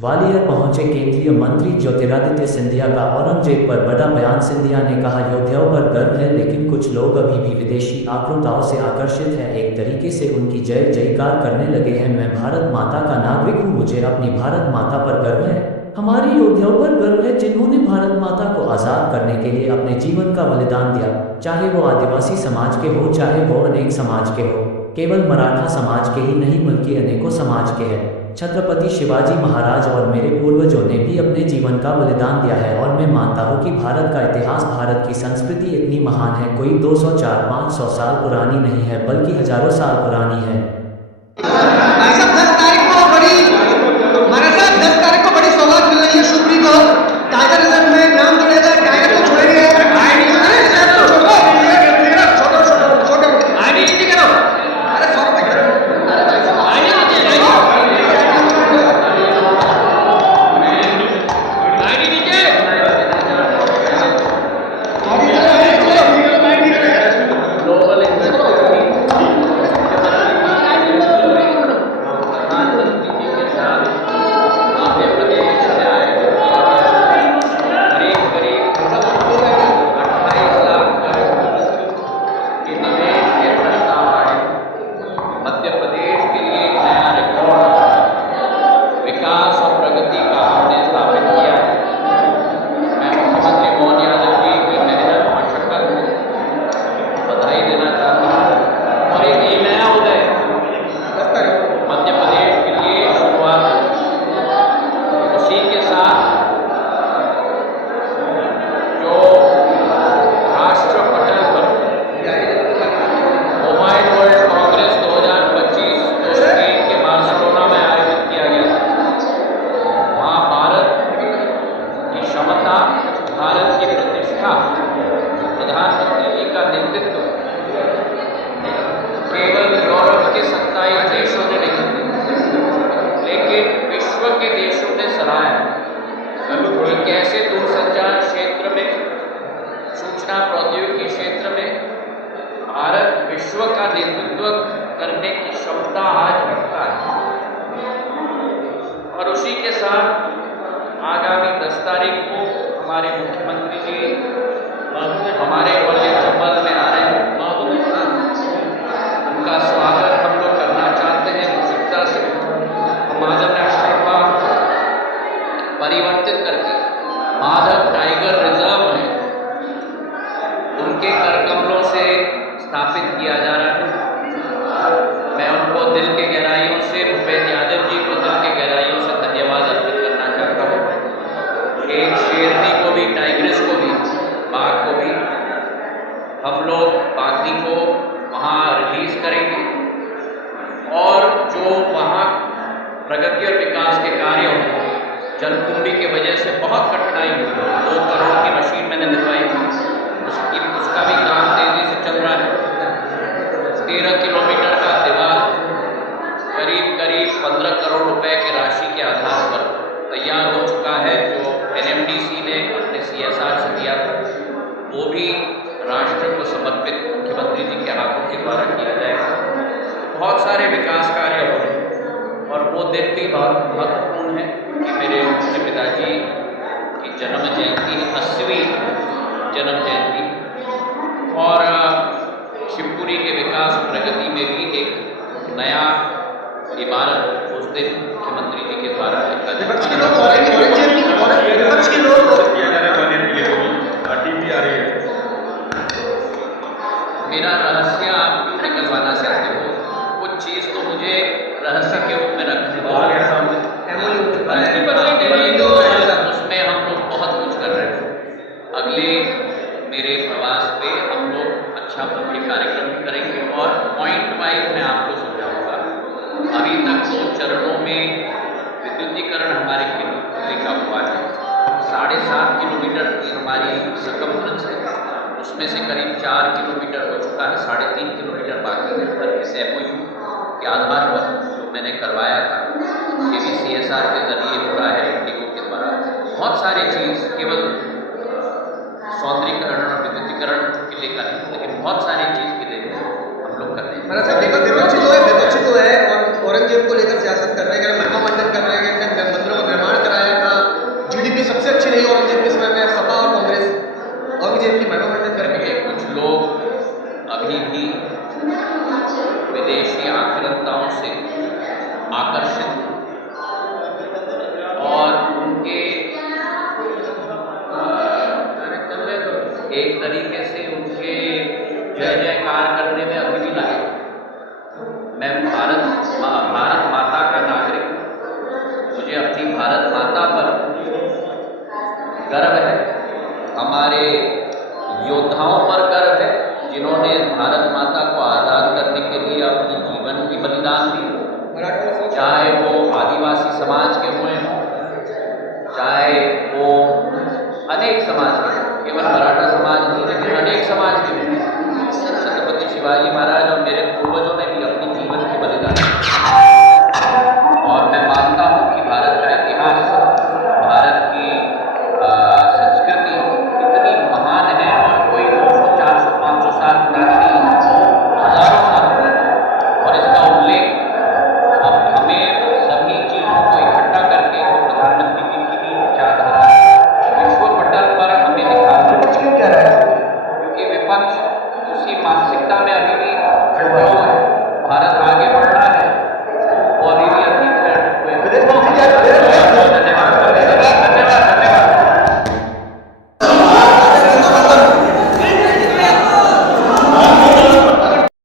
ग्वालियर पहुंचे केंद्रीय मंत्री ज्योतिरादित्य सिंधिया का औरंगजेब पर बड़ा बयान। सिंधिया ने कहा, योद्धाओं पर गर्व है, लेकिन कुछ लोग अभी भी विदेशी आक्रोताओं से आकर्षित हैं, एक तरीके से उनकी जय जयकार करने लगे हैं। मैं भारत माता का नागरिक हूं, मुझे अपनी भारत माता पर गर्व है, हमारे योद्धाओं पर गर्व है जिन्होंने भारत माता को आज़ाद करने के लिए अपने जीवन का बलिदान दिया, चाहे वो आदिवासी समाज के हो, चाहे वो अनेक समाज के हो, केवल मराठा समाज के ही नहीं बल्कि अनेकों समाज के हैं। छत्रपति शिवाजी महाराज और मेरे पूर्वजों ने भी अपने जीवन का बलिदान दिया है और मैं मानता हूँ कि भारत का इतिहास, भारत की संस्कृति इतनी महान है, कोई 200, 400, 500 साल पुरानी नहीं है बल्कि हजारों साल पुरानी है। भाई साहब 10 तारीख को बड़ी सौगात मिल रही है शुक्री को। टाइगर रिजर्व में नाम जुड़ेगा, टाइगर को छोड़ेंगे। प्रौद्योगिकी क्षेत्र में भारत विश्व का नेतृत्व करने की क्षमता आज रखता है और उसी के साथ आगामी 10 तारीख को हमारे मुख्यमंत्री जी हमारे ग्वालियर चंबल में आ रहे हैं। उनका स्वागत हम लोग करना चाहते हैं। उत्सुकता से माधव नेशनल पार्क परिवर्तित करके माधव टाइगर रिजर्व में उनके करकमलों से स्थापित किया जा रहा है। मैं उनको दिल के गहराइयों से, भूपेंद्र यादव जी को दिल के गहराइयों से धन्यवाद अर्पित करना चाहता हूँ। एक शेरनी को भी, टाइग्रेस को भी, बाघ को भी हम लोग बाघनी को वहाँ रिलीज करेंगे और जो वहाँ प्रगति और विकास के कार्य होंगे, जलकुंभी की वजह से बहुत कठिनाई हुई, 2 करोड़ की मशीन मैंने दिलवाई थी, उसका भी काम तेजी से चल रहा है। 13 किलोमीटर का दीवार करीब 15 करोड़ रुपए की राशि के आधार पर तैयार हो चुका है, जो NMDC ने अपने CSR से दिया था, वो भी राष्ट्र को समर्पित मुख्यमंत्री जी के हाथों के द्वारा किया जाएगा। बहुत सारे विकास कार्य हो रहे हैं और वो दिन भी बहुत महत्वपूर्ण है कि मेरे पूज्य पिताजी की जन्म जयंती, 80वीं जन्म जयंती, और शिवपुरी के विकास प्रगति में भी एक नया इमारत उस दिन मुख्यमंत्री जी के द्वारा मेरा रहस्य आप क्यों निकलवाना चाहते हो? कुछ चीज तो मुझे रहस्य के रूप में रखने उसमें हम लोग बहुत कुछ कर रहे हैं। अगले मेरे प्रवास पे हम लोग अच्छा भव्य कार्यक्रम भी करेंगे और पॉइंट वाइज मैं आपको समझाऊंगा। अभी तक 2 चरणों में विद्युतीकरण हमारे किले का हुआ है। 7.5 किलोमीटर की हमारी सकम्फ्रेंस है, उसमें से करीब 4 किलोमीटर हो चुका है, 3.5 किलोमीटर बाकी है। पर इस MOU के आधार पर जो मैंने करवाया था, ये भी CSR के जरिए हो रहा है, इंडिगो के द्वारा। बहुत सारी चीज़ केवल सौंदर्यीकरण और विद्युतीकरण के लिए करें, लेकिन बहुत सारी चीज़ के लिए हम लोग कर रहे हैं। विपक्षी तो है और औरंगजेब को लेकर सियासत कर रहे हैं, महिमा मंडन कर रहे हैं, मंदिरों का निर्माण कि भारत माता पर गर्व है, हमारे योद्धाओं पर गर्व है जिन्होंने इस भारत